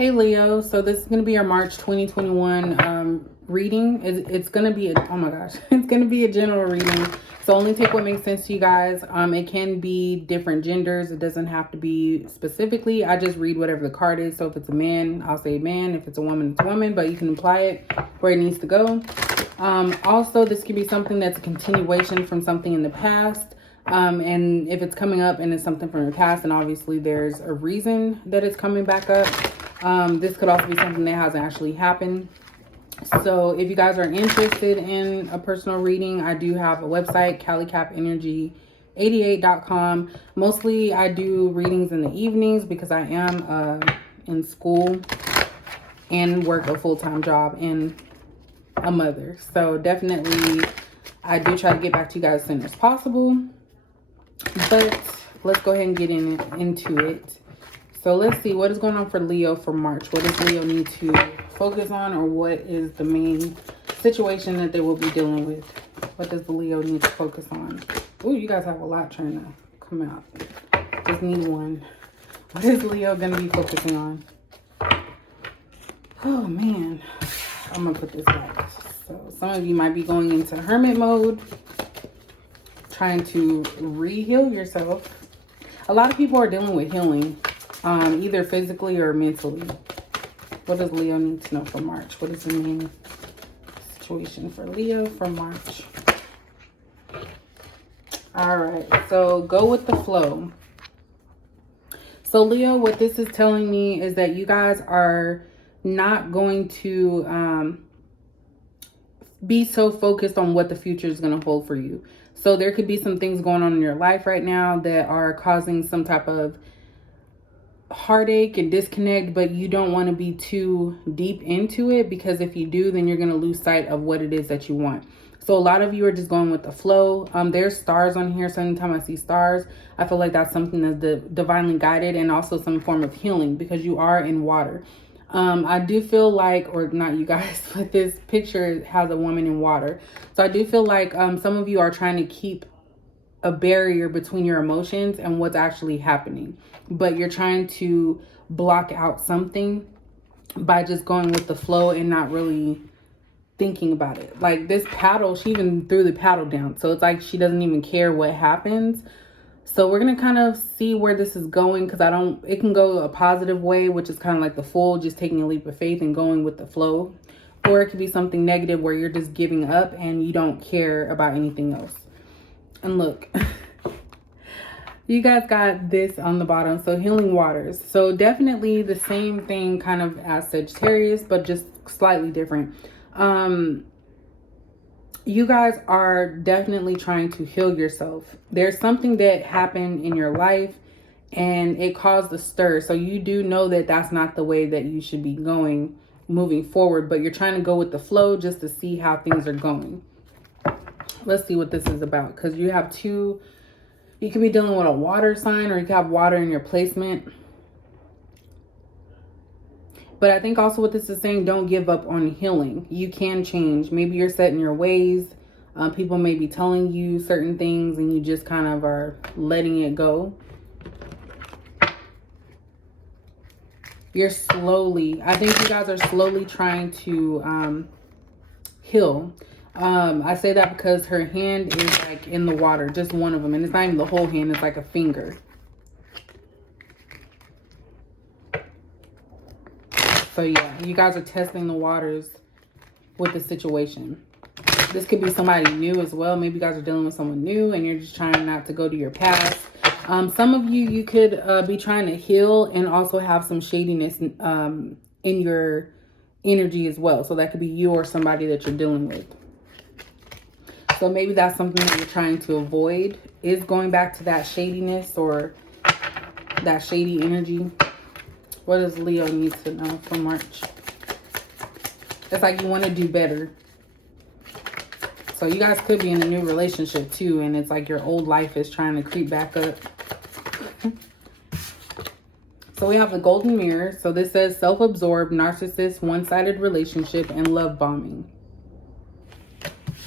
Hey Leo, so this is going to be our March 2021 reading. It's going to be, oh my gosh, it's going to be a general reading. So only take what makes sense to you guys. It can be different genders. It doesn't have to be specifically. I just read whatever the card is. So if it's a man, I'll say man. If it's a woman, it's a woman. But you can apply it where it needs to go. Also, this could be something that's a continuation from something in the past. And if it's coming up and it's something from your past, then obviously there's a reason that it's coming back up. This could also be something that hasn't actually happened. So if you guys are interested in a personal reading, I do have a website, CaliCapEnergy88.com. Mostly I do readings in the evenings because I am in school and work a full-time job and a mother. So definitely I do try to get back to you guys as soon as possible. But let's go ahead and get into it. So let's see what is going on for Leo for March. What does Leo need to focus on, or what is the main situation that they will be dealing with? What does the Leo need to focus on? Oh, you guys have a lot trying to come out. Just need one. What is Leo going to be focusing on? Oh, man. I'm going to put this back. So some of you might be going into hermit mode, trying to re-heal yourself. A lot of people are dealing with healing. Either physically or mentally. What does Leo need to know for March? What is the main situation for Leo for March? All right, so go with the flow. So Leo, what this is telling me is that you guys are not going to be so focused on what the future is going to hold for you. So there could be some things going on in your life right now that are causing some type of heartache and disconnect, but you don't want to be too deep into it, because if you do, then you're going to lose sight of what it is that you want. So a lot of you are just going with the flow. There's stars on here, so anytime I see stars, I feel like that's something that's divinely guided, and also some form of healing, because you are in water. I do feel like, or not you guys, but this picture has a woman in water. So I do feel like some of you are trying to keep a barrier between your emotions and what's actually happening, but you're trying to block out something by just going with the flow and not really thinking about it. Like this paddle, she even threw the paddle down, so it's like she doesn't even care what happens. So we're gonna kind of see where this is going, because it can go a positive way, which is kind of like the Fool, just taking a leap of faith and going with the flow, or it could be something negative where you're just giving up and you don't care about anything else. And look, you guys got this on the bottom. So healing waters. So definitely the same thing kind of as Sagittarius, but just slightly different. You guys are definitely trying to heal yourself. There's something that happened in your life and it caused a stir. So you do know that that's not the way that you should be going moving forward, but you're trying to go with the flow just to see how things are going. Let's see what this is about, because you have two. You could be dealing with a water sign, or you could have water in your placement. But I think also what this is saying, don't give up on healing. You can change. Maybe you're set in your ways. People may be telling you certain things and you just kind of are letting it go. I think you guys are slowly trying to heal. I say that because her hand is like in the water, just one of them, and it's not even the whole hand, it's like a finger. So yeah, you guys are testing the waters with the situation. This could be somebody new as well. Maybe you guys are dealing with someone new and you're just trying not to go to your past. Some of you could be trying to heal and also have some shadiness in your energy as well. So that could be you or somebody that you're dealing with. So maybe that's something that you're trying to avoid, is going back to that shadiness or that shady energy. What does Leo need to know for March? It's like you want to do better. So you guys could be in a new relationship too, and it's like your old life is trying to creep back up. So we have the golden mirror. So this says self-absorbed, narcissist, one-sided relationship, and love bombing.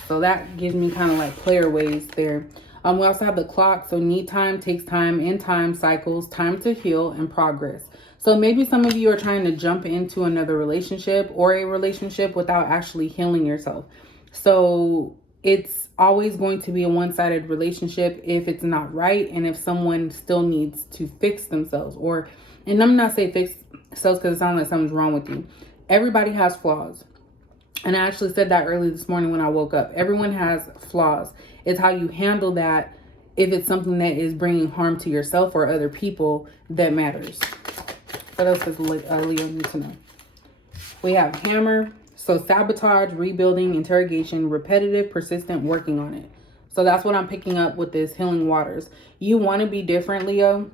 So that gives me kind of like player ways there. We also have the clock. So need time, takes time, in time, cycles, time to heal, and progress. So maybe some of you are trying to jump into another relationship or a relationship without actually healing yourself. So it's always going to be a one-sided relationship if it's not right, and if someone still needs to fix themselves. Or, and I'm not saying fix themselves because it sounds like something's wrong with you. Everybody has flaws. And I actually said that early this morning when I woke up. Everyone has flaws. It's how you handle that, if it's something that is bringing harm to yourself or other people, that matters. What else does Leo need to know? We have hammer. So sabotage, rebuilding, interrogation, repetitive, persistent, working on it. So that's what I'm picking up with this healing waters. You want to be different, Leo.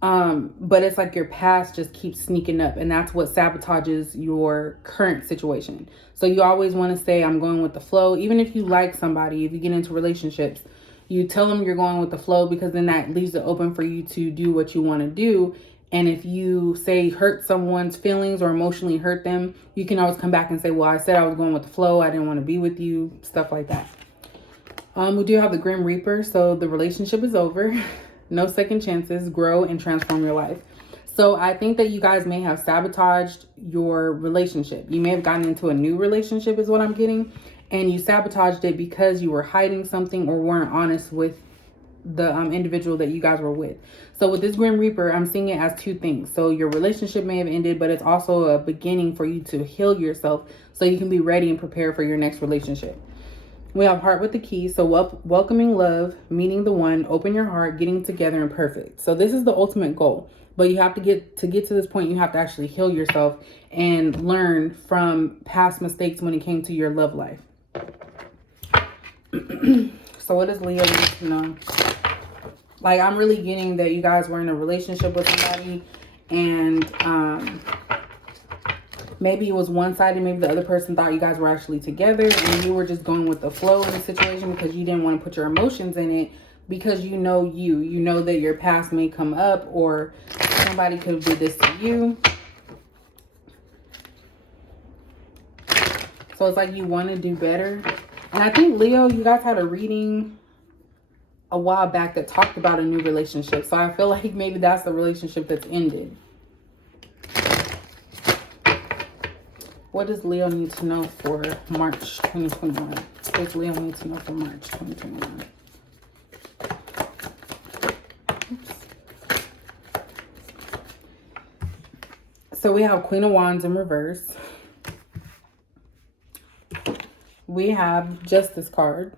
But it's like your past just keeps sneaking up, and that's what sabotages your current situation. So you always want to say, I'm going with the flow. Even if you like somebody, if you get into relationships, you tell them you're going with the flow, because then that leaves it open for you to do what you want to do. And if you say hurt someone's feelings or emotionally hurt them, you can always come back and say, well, I said I was going with the flow. I didn't want to be with you, stuff like that. We do have the Grim Reaper. So the relationship is over. No second chances. Grow and transform your life. So I think that you guys may have sabotaged your relationship. You may have gotten into a new relationship is what I'm getting. And you sabotaged it because you were hiding something or weren't honest with the individual that you guys were with. So with this Grim Reaper, I'm seeing it as two things. So your relationship may have ended, but it's also a beginning for you to heal yourself so you can be ready and prepared for your next relationship. We have Heart with the Key. So welcoming love, meeting the one, open your heart, getting together, and perfect. So this is the ultimate goal. But you have to get to this point, you have to actually heal yourself and learn from past mistakes when it came to your love life. So what does Leo need to know? Like, I'm really getting that you guys were in a relationship with somebody, and maybe it was one-sided. Maybe the other person thought you guys were actually together, and you were just going with the flow in the situation because you didn't want to put your emotions in it, because you know that your past may come up, or somebody could have did this to you. So it's like you want to do better. And I think, Leo, you guys had a reading a while back that talked about a new relationship. So I feel like maybe that's the relationship that's ended. What does Leo need to know for March 2021? What does Leo need to know for March 2021? Oops. So we have Queen of Wands in reverse. We have Justice card.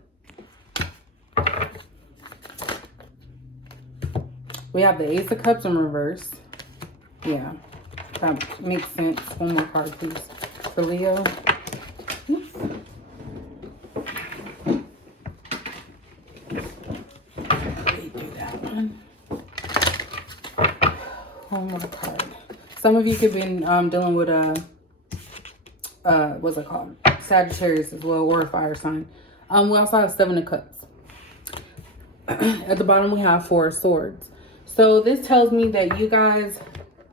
We have the Ace of Cups in reverse. Yeah, that makes sense. One more card, please, for Leo. Oops. Redo that one. One more card. Some of you could be dealing with what's it called? Sagittarius as well, or a fire sign. We also have Seven of Cups. At the bottom, we have Four of Swords. So this tells me that you guys,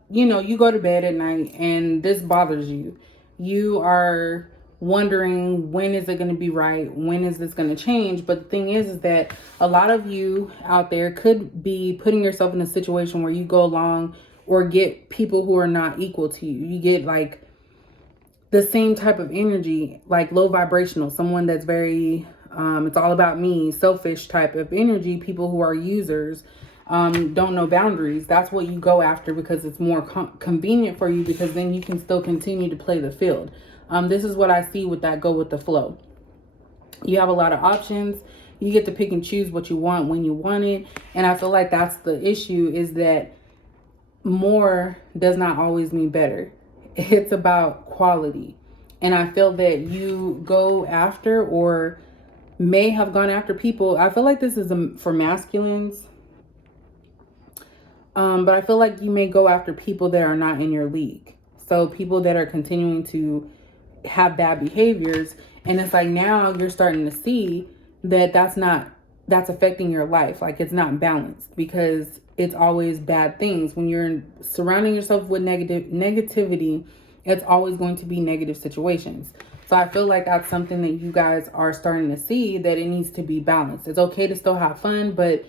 you go to bed at night and this bothers you. You are wondering, when is it going to be right? When is this going to change? But the thing is that a lot of you out there could be putting yourself in a situation where you go along or get people who are not equal to you. You get like the same type of energy, like low vibrational, someone that's very, it's all about me, selfish type of energy, people who are users, don't know boundaries. That's what you go after because it's more convenient for you, because then you can still continue to play the field. This is what I see with that go with the flow. You have a lot of options. You get to pick and choose what you want when you want it. And I feel like that's the issue, is that more does not always mean better. It's about quality. And I feel that you go after, or may have gone after people. I feel like this is for masculines. But I feel like you may go after people that are not in your league. So people that are continuing to have bad behaviors. And it's like, now you're starting to see that that's affecting your life. Like, it's not balanced, because it's always bad things. When you're surrounding yourself with negativity, it's always going to be negative situations. So I feel like that's something that you guys are starting to see, that it needs to be balanced. It's okay to still have fun, but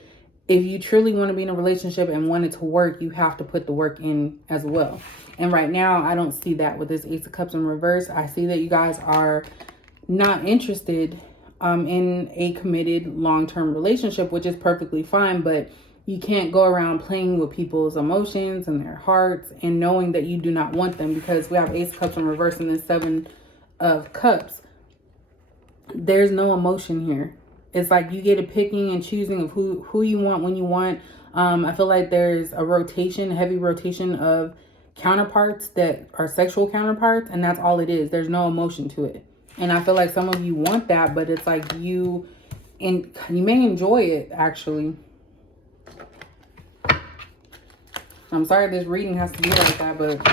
if you truly want to be in a relationship and want it to work, you have to put the work in as well. And right now, I don't see that with this Ace of Cups in reverse. I see that you guys are not interested in a committed long-term relationship, which is perfectly fine. But you can't go around playing with people's emotions and their hearts and knowing that you do not want them, because we have Ace of Cups in reverse and then Seven of Cups. There's no emotion here. It's like you get a picking and choosing of who you want when you want. I feel like there's a rotation, heavy rotation of counterparts that are sexual counterparts, and that's all it is. There's no emotion to it. And I feel like some of you want that, but it's like you may enjoy it, actually. I'm sorry this reading has to be like that, but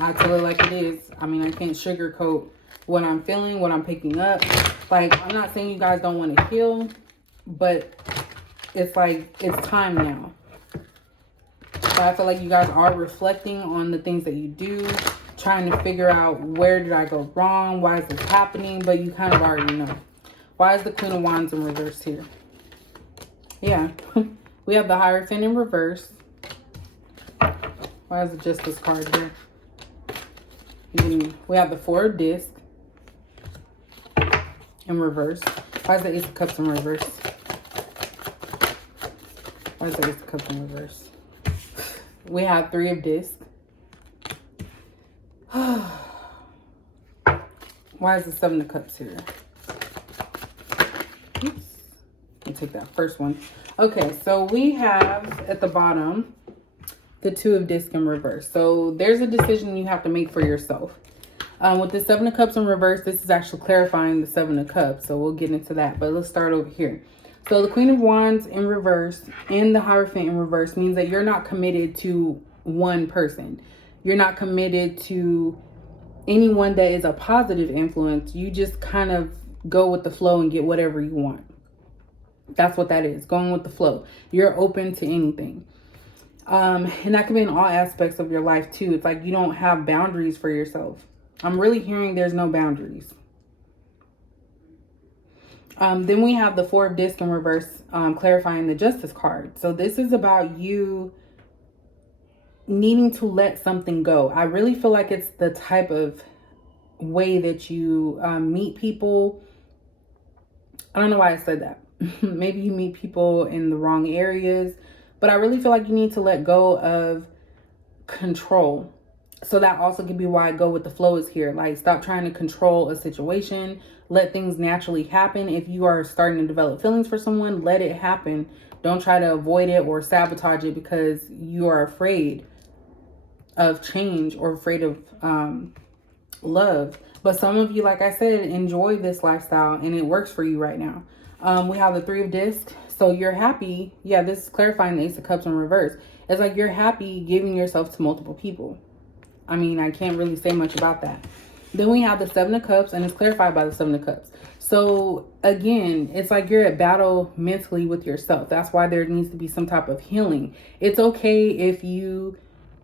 I tell it like it is. I mean, I can't sugarcoat what I'm feeling, what I'm picking up. Like, I'm not saying you guys don't want to heal, but it's like, it's time now. So I feel like you guys are reflecting on the things that you do, trying to figure out, where did I go wrong? Why is this happening? But you kind of already know. Why is the Queen of Wands in reverse here? Yeah. We have the Hierophant in reverse. Why is it just this card here? We have the Four of Discs in reverse. Why is the Ace of Cups in reverse? Why is the Ace of Cups in reverse? We have Three of Discs. Why is the Seven of Cups here? Oops. Let me take that first one. Okay, so we have at the bottom the Two of Discs in reverse. So there's a decision you have to make for yourself. With the Seven of Cups in reverse, this is actually clarifying the Seven of Cups. So we'll get into that. But let's start over here. So the Queen of Wands in reverse and the Hierophant in reverse means that you're not committed to one person. You're not committed to anyone that is a positive influence. You just kind of go with the flow and get whatever you want. That's what that is, going with the flow. You're open to anything. And that can be in all aspects of your life too. It's like you don't have boundaries for yourself. I'm really hearing there's no boundaries. Then we have the Four of Discs in reverse, clarifying the Justice card. So this is about you needing to let something go. I really feel like it's the type of way that you meet people. I don't know why I said that. Maybe you meet people in the wrong areas, but I really feel like you need to let go of control. So that also could be why I go with the flow is here. Like, stop trying to control a situation. Let things naturally happen. If you are starting to develop feelings for someone, let it happen. Don't try to avoid it or sabotage it because you are afraid of change or afraid of love. But some of you, like I said, enjoy this lifestyle and it works for you right now. We have the Three of Discs. So you're happy. Yeah, this is clarifying the Ace of Cups in reverse. It's like you're happy giving yourself to multiple people. I mean, I can't really say much about that. Then we have the Seven of Cups, and it's clarified by the Seven of Cups. So again, it's like you're at battle mentally with yourself. That's why there needs to be some type of healing. It's okay if you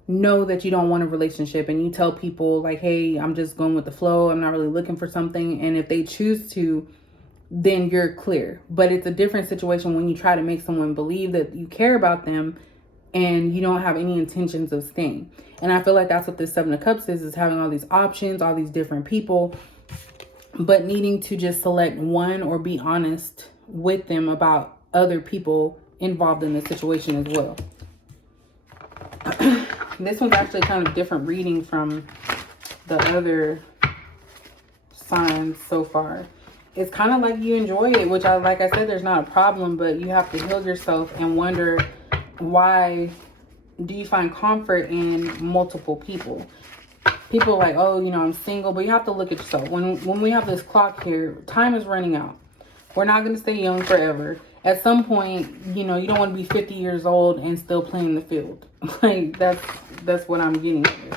know that you don't want a relationship and you tell people like, hey, I'm just going with the flow. I'm not really looking for something. And if they choose to, then you're clear. But it's a different situation when you try to make someone believe that you care about them and you don't have any intentions of staying. And I feel like that's what this Seven of Cups is having all these options, all these different people, but needing to just select one or be honest with them about other people involved in the situation as well. This one's actually kind of different reading from the other signs so far. It's kind of like you enjoy it, which like I said, there's not a problem, but you have to heal yourself and wonder, why do you find comfort in multiple people? People are like, oh, you know, I'm single, but you have to look at yourself. When we have this clock here, time is running out. We're not going to stay young forever. At some point, you know, you don't want to be 50 years old and still playing the field. Like, that's what I'm getting here.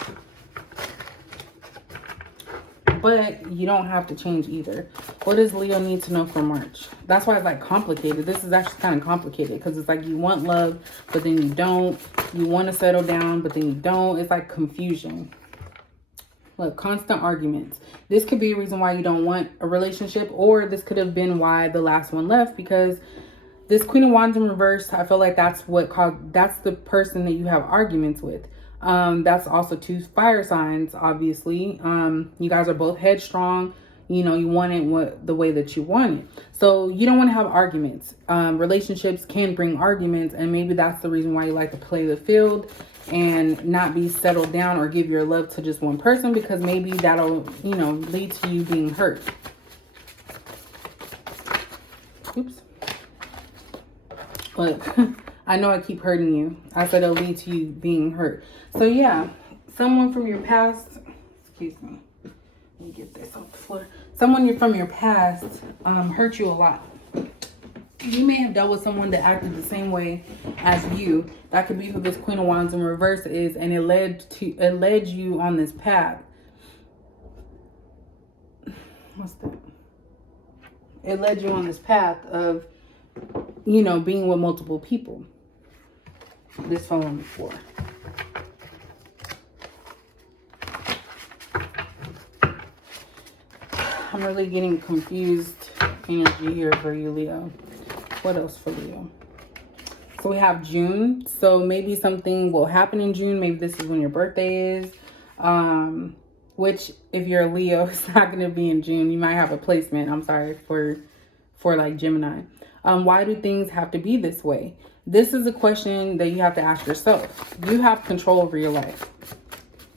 But you don't have to change either. What does Leo need to know for March? That's why it's like complicated. This is actually kind of complicated because it's like you want love, but then you don't. You want to settle down, but then you don't. It's like confusion. Look, constant arguments. This could be a reason why you don't want a relationship, or this could have been why the last one left, because this Queen of Wands in reverse, I feel like that's the person that you have arguments with. That's also 2 fire signs, obviously. You guys are both headstrong. You know, you want it the way that you want it. So you don't want to have arguments. Relationships can bring arguments, and maybe that's the reason why you like to play the field and not be settled down or give your love to just one person, because maybe that'll, you know, lead to you being hurt. Oops. Look, I know I keep hurting you. I said it'll lead to you being hurt. So yeah, someone from your past, excuse me, let me get this off the floor. Someone from your past hurt you a lot. You may have dealt with someone that acted the same way as you. That could be who this Queen of Wands in reverse is, and it led you on this path. What's that? It led you on this path of, you know, being with multiple people. This fell on the floor. I'm really getting confused energy here for you, Leo. What else for Leo? So we have June. So maybe something will happen in June. Maybe this is when your birthday is. Which, if you're a Leo, it's not going to be in June. You might have a placement. I'm sorry for like Gemini. Why do things have to be this way? This is a question that you have to ask yourself. You have control over your life.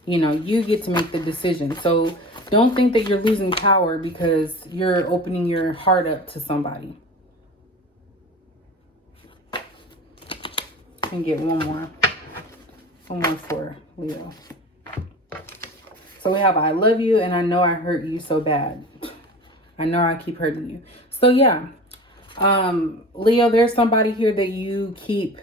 You know, you get to make the decision. So don't think that you're losing power because you're opening your heart up to somebody. And get one more for Leo. So we have I love you and I know I hurt you so bad. I know I keep hurting you. So yeah, Leo, there's somebody here that you keep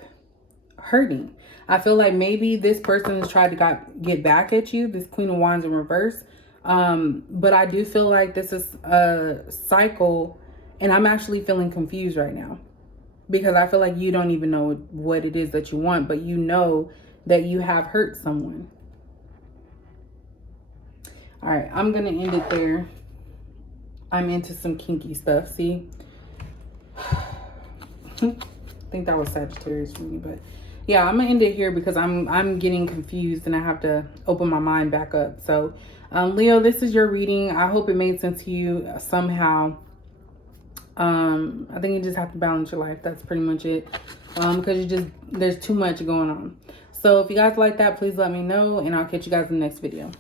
hurting. I feel like maybe this person has tried to get back at you, this Queen of Wands in reverse. But I do feel like this is a cycle, and I'm actually feeling confused right now because I feel like you don't even know what it is that you want, but you know that you have hurt someone. All right, I'm going to end it there. I'm into some kinky stuff. See? I think that was Sagittarius for me, but yeah, I'm going to end it here because I'm getting confused and I have to open my mind back up. So, Leo, this is your reading. I hope it made sense to you somehow. I think you just have to balance your life. That's pretty much it. Because there's too much going on. So if you guys like that, please let me know and I'll catch you guys in the next video.